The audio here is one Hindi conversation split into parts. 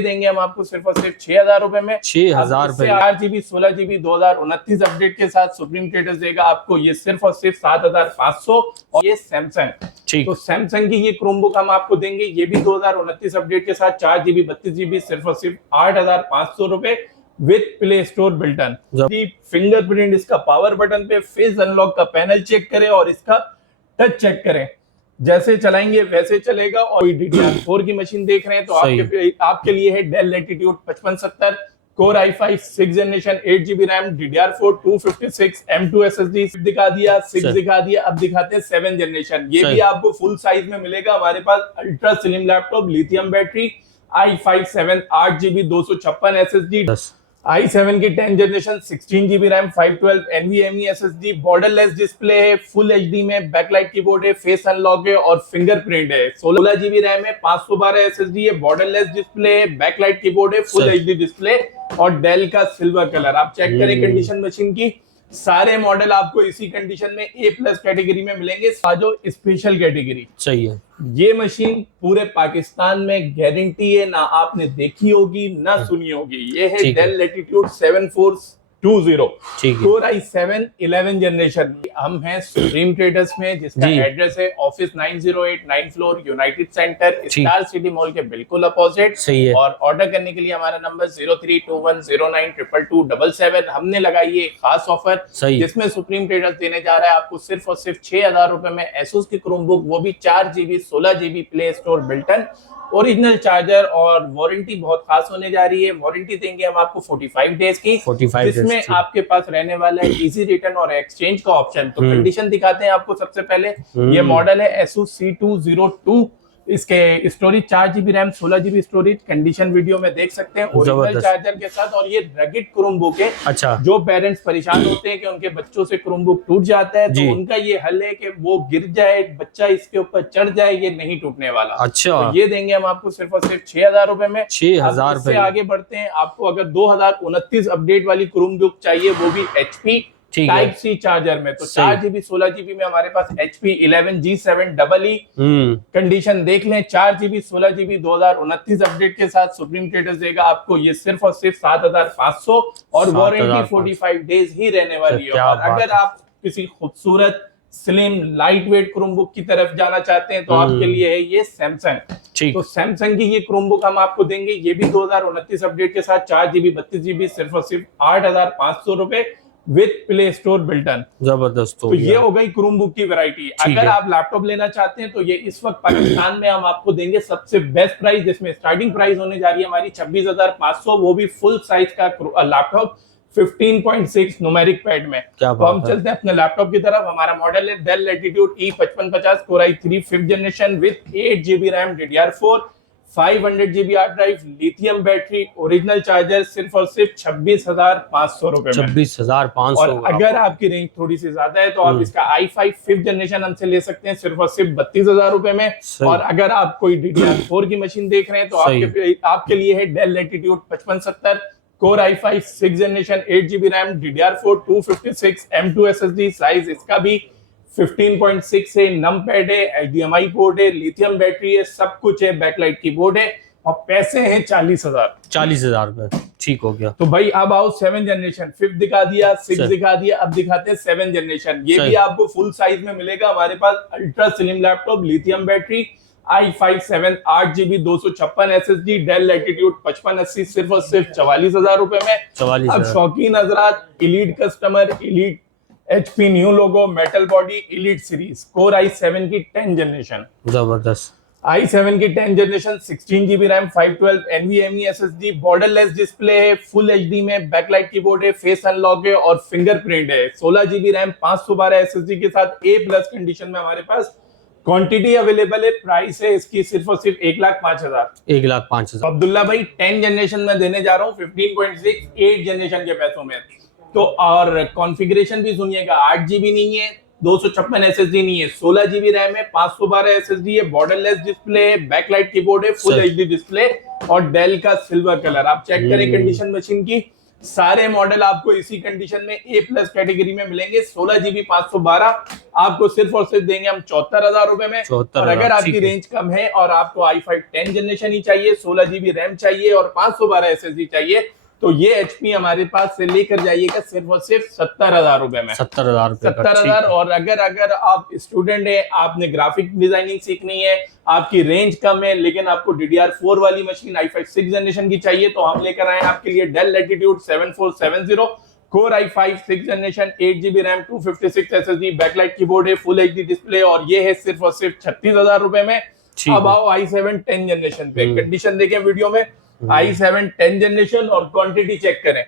देंगे हम आपको सिर्फ और सिर्फ 6,000 रुपए में। 6,000 रुपए। 8GB 16GB 2029 अपडेट के साथ सुप्रीम ट्रेडर्स देगा आपको ये सिर्फ और सिर्फ 7,500। और ये सैमसंग, तो सैमसंग की ये क्रोमबुक हम आपको देंगे, ये भी 2029 अपडेट के साथ 4GB 32GB सिर्फ और सिर्फ 8,500 रुपए with play store built-in. Fingerprint इसका पावर बटन पे, फेस अनलॉक का पैनल चेक करें और इसका टच चेक करें, जैसे चलाएंगे वैसे चलेगा। और DDR4 की मशीन देख रहे हैं तो आपके लिए है Dell Latitude 5570 core i5 6th generation 8GB RAM DDR4 256 M2 SSD दिखा दिया, 6 दिखा दिया, अब दिखाते हैं 7th जनरेशन। ये भी आपको फुल साइज में मिलेगा हमारे पास। Ultra slim laptop, lithium battery, i5 7 8GB 256 SSD, i7 की 10th generation 16GB RAM 512 NVMe SSD, borderless display है, फुल HD में, बैकलाइट कीबोर्ड है, फेस अनलॉक है और फिंगरप्रिंट है। 16GB रैम है, 512 SSD है, बॉर्डरलेस डिस्प्ले है, बैकलाइट कीबोर्ड है, फुल HD डिस्प्ले और डेल का सिल्वर कलर। आप चेक करें कंडीशन मशीन की, सारे मॉडल आपको इसी कंडीशन में A+ कैटेगरी में मिलेंगे। जो स्पेशल कैटेगरी सही है, ये मशीन पूरे पाकिस्तान में गारंटी है, ना आपने देखी होगी ना सुनी होगी। ये है Dell Latitude 7420 core i7 11th generation. हम हैं सुप्रीम ट्रेडर्स में, जिसका एड्रेस है office 908 9th floor United centre, star city mall के बिल्कुल अपोजिट। और ऑर्डर करने के लिए हमारा नंबर 0321092277। हमने लगाई ये खास ऑफर जिसमें सुप्रीम ट्रेडर्स देने जा रहा है आपको सिर्फ और सिर्फ 6,000 रुपए में एसूस की क्रोमबुक, वो भी 4GB 16GB play store built-in, original charger और वारंटी बहुत खास होने जा रही है। वारंटी देंगे हम आपको 45 डेज की, जिसमें आपके पास रहने वाला है इजी रिटर्न और एक्सचेंज का ऑप्शन। तो कंडीशन दिखाते हैं आपको सबसे पहले। ये मॉडल है Asus C202, इसके storage 4GB RAM 16GB storage, condition video में देख सकते हैं, ओरिजिनल चार्जर के साथ। और ये रगिड क्रोमबुक है। जो पेरेंट्स परेशान होते हैं कि उनके बच्चों से क्रोमबुक टूट जाता है, तो उनका ये हल है कि वो गिर जाए, बच्चा इसके ऊपर चढ़ जाए, ये नहीं टूटने वाला। तो ये देंगे हम आपको सिर्फ और सिर्फ 6,000 रुपए में। 6,000 रुपए से आगे बढ़ते हैं। आपको अगर 2029 अपडेट वाली क्रोमबुक चाहिए, वो भी HP टाइप C चार्जर में, तो 4GB 16GB में हमारे पास HP 11G7EE कंडीशन देख लें। 4GB 16GB 2029 अपडेट के साथ सुप्रीम ट्रेडर्स देगा आपको ये सिर्फ और सिर्फ 7,500 और वारंटी 45 डेज ही रहने वाली है। और अगर आप किसी खूबसूरत स्लिम लाइट वेट क्रोमबुक की तरफ जाना चाहते हैं तो आपके लिए है ये सैमसंग। तो सैमसंग की ये क्रोमबुक हम आपको देंगे, ये भी 2029 अपडेट के साथ 4GB 32GB सिर्फ और सिर्फ 8,500 रुपए विद प्ले स्टोर बिल्टन। जबरदस्त। तो ये हो गई क्रोमबुक की वैरायटी। अगर आप लैपटॉप लेना चाहते हैं तो ये इस वक्त पाकिस्तान में हम आपको देंगे सबसे बेस्ट प्राइस, जिसमें स्टार्टिंग प्राइस होने जा रही है हमारी 26,500, वो भी फुल साइज का लैपटॉप 15.6 न्यूमेरिक पैड में। तो हम चलते हैं अपने लैपटॉप की तरफ। हमारा मॉडल है Dell Latitude E5550 core i3 5th generation with 8GB RAM DDR4 500GB hard drive, lithium battery, original charger, सिर्फ और सिर्फ 26,500 रुपए में। 26,500। और अगर आपकी रेंज थोड़ी सी ज्यादा है तो आप इसका i5 5th जनरेशन हमसे ले सकते हैं सिर्फ और सिर्फ 32,000 रुपए में। और अगर आप कोई DDR4 की मशीन देख रहे हैं तो आपके लिए है Dell Latitude 5570 core i5 6th generation 8GB RAM DDR4 256 M2 SSD, size इसका भी 15.6 है, नम पैड है, HDMI पोर्ट है, लिथियम बैटरी है, सब कुछ है, बैकलाइट कीबोर्ड है और पैसे हैं 40,000 रुपए। ठीक हो गया। तो भाई अब आओ 7th जनरेशन, 5th दिखा दिया, 6th दिखा दिया, अब दिखाते हैं 7th जनरेशन। ये भी आपको फुल साइज में मिलेगा हमारे पास। Ultra slim laptop, lithium battery, i5 7 8GB 256 SSD, Dell Latitude 5580 सिर्फ और सिर्फ 44,000 रुपए में। अब शौकीन हजरात, elite customer, elite HP new logo, metal body, elite series, core i7 की 10th जनरेशन, जबरदस्त। i7 की 10th generation 16GB RAM 512 NVMe SSD, borderless display है, फुल HD में, बैकलाइट कीबोर्ड है, फेस अनलॉक है और फिंगरप्रिंट है। 16GB रैम 512 SSD के साथ A+ कंडीशन में हमारे पास क्वांटिटी अवेलेबल है। प्राइस है इसकी सिर्फ और सिर्फ 1,05,000। 1,05,000 अब्दुल्ला भाई 10th जनरेशन में देने जा रहा हूँ 15.6 8th जनरेशन के पैसों में। तो और कॉन्फ़िगरेशन भी सुनिएगा, 8GB नहीं है, 256 SSD नहीं है, 16GB रैम है, 512 SSD है, बॉर्डरलेस डिस्प्ले है, बैकलाइट कीबोर्ड है, फुल HD डिस्प्ले और डेल का सिल्वर कलर। आप चेक करें कंडीशन मशीन की, सारे मॉडल आपको इसी कंडीशन में ए प्लस कैटेगरी में मिलेंगे। 16 GB 512 आपको सिर्फ और सिर्फ देंगे हम 74,000 रुपए में। और अगर आपकी रेंज कम है और आपको i5 10 जनरेशन ही चाहिए, 16 GB रैम चाहिए और 512 SSD चाहिए, तो ये HP हमारे पास से लेकर जाइएगा सिर्फ और सिर्फ 70,000 रुपए में। 70,000। और अगर आप स्टूडेंट है, आपने ग्राफिक डिजाइनिंग सीखनी है, आपकी रेंज कम है लेकिन आपको DDR4 वाली मशीन i5 6 जनरेशन की चाहिए, तो हम लेकर आए आपके लिए Dell Latitude 7470 core i5 6 generation, 8 GB RAM, 256 SSD, backlight keyboard है, फुल HD डिस्प्ले, और ये है सिर्फ और सिर्फ 36,000 रुपए में। अब आओ i7 10 जनरेशन पे, कंडीशन देखें वीडियो में, i7 10 जनरेशन और क्वांटिटी चेक करें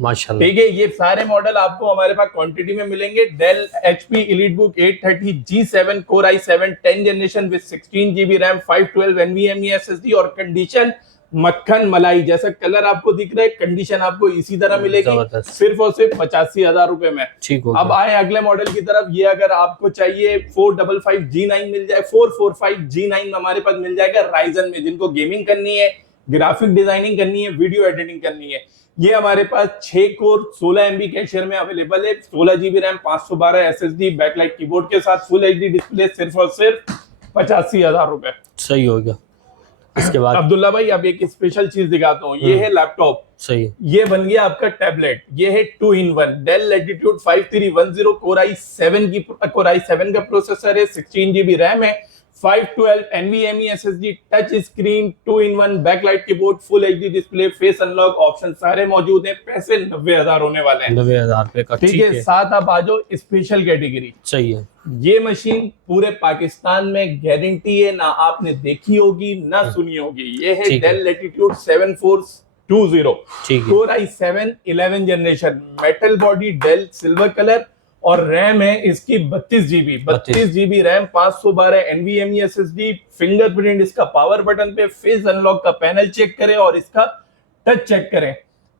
माशाल्लाह। ठीक है, ये सारे मॉडल आपको हमारे पास क्वांटिटी में मिलेंगे। Dell HP EliteBook 830 G7 core i7 10 generation with 16 GB RAM, 512 NVMe SSD, और कंडीशन मक्खन मलाई जैसा कलर आपको दिख रहा है, कंडीशन आपको इसी तरह मिलेगी सिर्फ और सिर्फ 85,000 रुपए में। अब आए अगले मॉडल की तरफ। ये अगर आपको चाहिए 455 G9 मिल जाए, 445 G9 हमारे पास मिल जाएगा राइजन में, जिनको गेमिंग करनी है, ग्राफिक डिजाइनिंग करनी है, वीडियो एडिटिंग करनी है। ये हमारे पास 6 कोर 16 MB कैशर में अवेलेबल है, 16 GB RAM, 512 SSD, backlight keyboard के साथ, फुल HD डिस्प्ले, सिर्फ और सिर्फ 85,000 रुपए। सही हो गया। इसके बाद अब्दुल्ला भाई अब एक स्पेशल चीज दिखाता हूँ, ये है लैपटॉप। सही है, ये बन गया आपका टैबलेट। ये है 2-in-1 del latitude 5310 core i7 का प्रोसेसर है, 16 GB रैम है, 512 NVMe SSD, touch screen, 2-in-1 backlight keyboard, full HD display, face unlock option सारे मौजूद हैं। पैसे 90,000 होने वाले हैं। 90,000 रुपए का, ठीक है। साथ आप आ जाओ स्पेशल कैटेगरी। सही है, ये मशीन पूरे पाकिस्तान में गारंटी है, ना आपने देखी होगी ना सुनी होगी। ये है Dell Latitude 7420 core i7 11 generation, metal body, Dell silver colour, और रैम है इसकी 32 GB RAM, 512 NVMe SSD, fingerprint इसका पावर बटन पे, फेस अनलॉक का पैनल चेक करें और इसका टच चेक करें,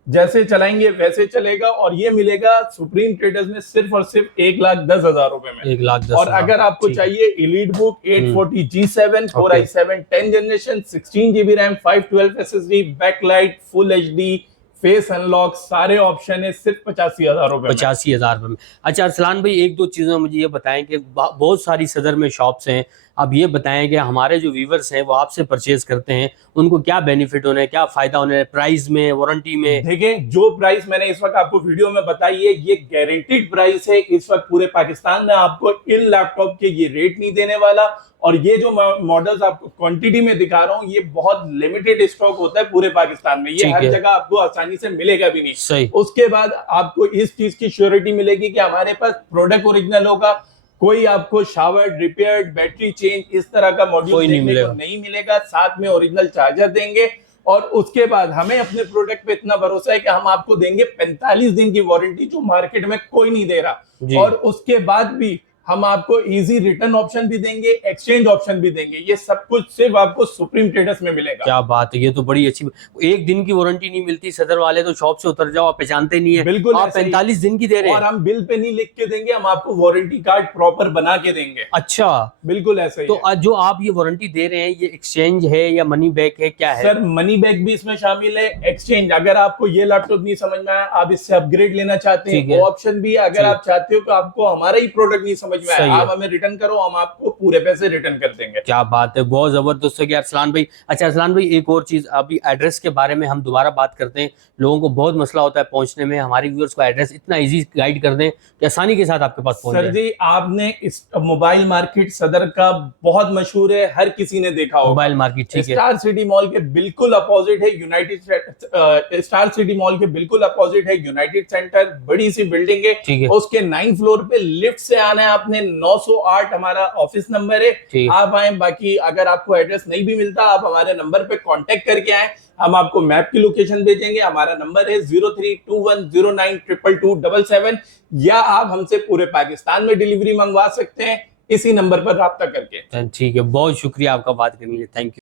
जैसे चलाएंगे वैसे चलेगा। और ये मिलेगा सुप्रीम ट्रेडर्स में सिर्फ और सिर्फ 1,10,000 रुपए में। 1,10,000। और अगर आपको चाहिए EliteBook 840 G7 core i7 10 generation, 16 GB RAM, 512 SSD, backlight, full HD, face unlock, सारे ऑप्शन है, सिर्फ 85,000 रुपए। 85,000 रुपए में। अच्छा अरसलान भाई, एक दो चीजें मुझे ये बताएं कि बहुत सारी सदर में शॉप्स हैं, अब ये बताएं कि हमारे जो व्यूवर्स हैं वो आपसे परचेज करते हैं, उनको क्या बेनिफिट होने, क्या फायदा होने, प्राइस में, वारंटी में? देखिए, जो प्राइस मैंने इस वक्त आपको वीडियो में बताई है, ये गारंटीड प्राइस है। इस वक्त पूरे पाकिस्तान में आपको इन लैपटॉप के ये रेट नहीं देने वाला। और ये जो मॉडल्स आपको क्वांटिटी में दिखा रहा हूँ, ये बहुत लिमिटेड स्टॉक होता है पूरे पाकिस्तान में, ये हर जगह आपको आसानी से मिलेगा भी नहीं। सही। उसके बाद आपको इस चीज की श्योरिटी मिलेगी कि हमारे पास प्रोडक्ट ओरिजिनल होगा, कोई आपको शावर, रिपेयर, बैटरी चेंज इस तरह का मॉड्यूल नहीं मिलेगा। साथ में ओरिजिनल चार्जर देंगे, और उसके बाद हमें अपने प्रोडक्ट पे इतना भरोसा है कि हम आपको देंगे 45 दिन की वारंटी, जो मार्केट में कोई नहीं दे रहा। और उसके बाद भी हम आपको इजी रिटर्न ऑप्शन भी देंगे, एक्सचेंज ऑप्शन भी देंगे। ये सब कुछ सिर्फ आपको सुप्रीम ट्रेडर्स में मिलेगा। क्या बात है, ये तो बड़ी अच्छी। एक दिन की वारंटी नहीं मिलती, सदर वाले तो शॉप से उतर जाओ, आप पहचानते नहीं है। बिल्कुल, आप 45 दिन की दे रहे हैं। और हम बिल पे नहीं लिख के देंगे, हम आपको वारंटी कार्ड प्रॉपर बना के देंगे। अच्छा, बिल्कुल ऐसे ही। तो आज जो आप ये वारंटी दे रहे हैं, ये एक्सचेंज है या मनी बैक है, क्या है? सर, मनी बैक भी इसमें शामिल है, एक्सचेंज। अगर आपको ये लैपटॉप नहीं समझ में आया, आप इससे अपग्रेड लेना चाहते हैं, वो ऑप्शन भी है। अगर आप चाहते हो कि आपको हमारा ही प्रोडक्ट नहीं समझ में आया, आप हमें रिटर्न करो, हम आपको पूरे पैसे रिटर्न कर देंगे। क्या बात है, बहुत जबरदस्त हो गया अरसलान भाई। अच्छा अरसलान भाई, एक और चीज, अभी एड्रेस के बारे में हम दोबारा बात करते हैं। लोगों को बहुत मसला होता है पहुंचने में, हमारे व्यूअर्स को एड्रेस इतना इजी गाइड कर दें कि आसानी के साथ आपके पास पहुंच जाए। सर जी, आपने इस मोबाइल मार्केट सदर का बहुत मशहूर है, हर किसी ने देखा होगा। मोबाइल मार्केट, ठीक है। स्टार सिटी मॉल के बिल्कुल अपोजिट है स्टार सिटी मॉल के बिल्कुल अपोजिट है यूनाइटेड सेंटर, बड़ी सी बिल्डिंग है। उसके 9th फ्लोर पे लिफ्ट से आना है आपने, 908 हमारा ऑफिस नंबर है। आप आए, बाकी अगर आपको एड्रेस नहीं भी मिलता, आप हमारे नंबर पे कांटेक्ट करके आए, हम आपको मैप की लोकेशन भेजेंगे। हमारा नंबर है 0321092277, या आप हमसे पूरे पाकिस्तान में डिलीवरी मंगवा सकते हैं इसी नंबर पर राब्ता करके। ठीक है, बहुत शुक्रिया आपका बात करने के लिए, थैंक यू।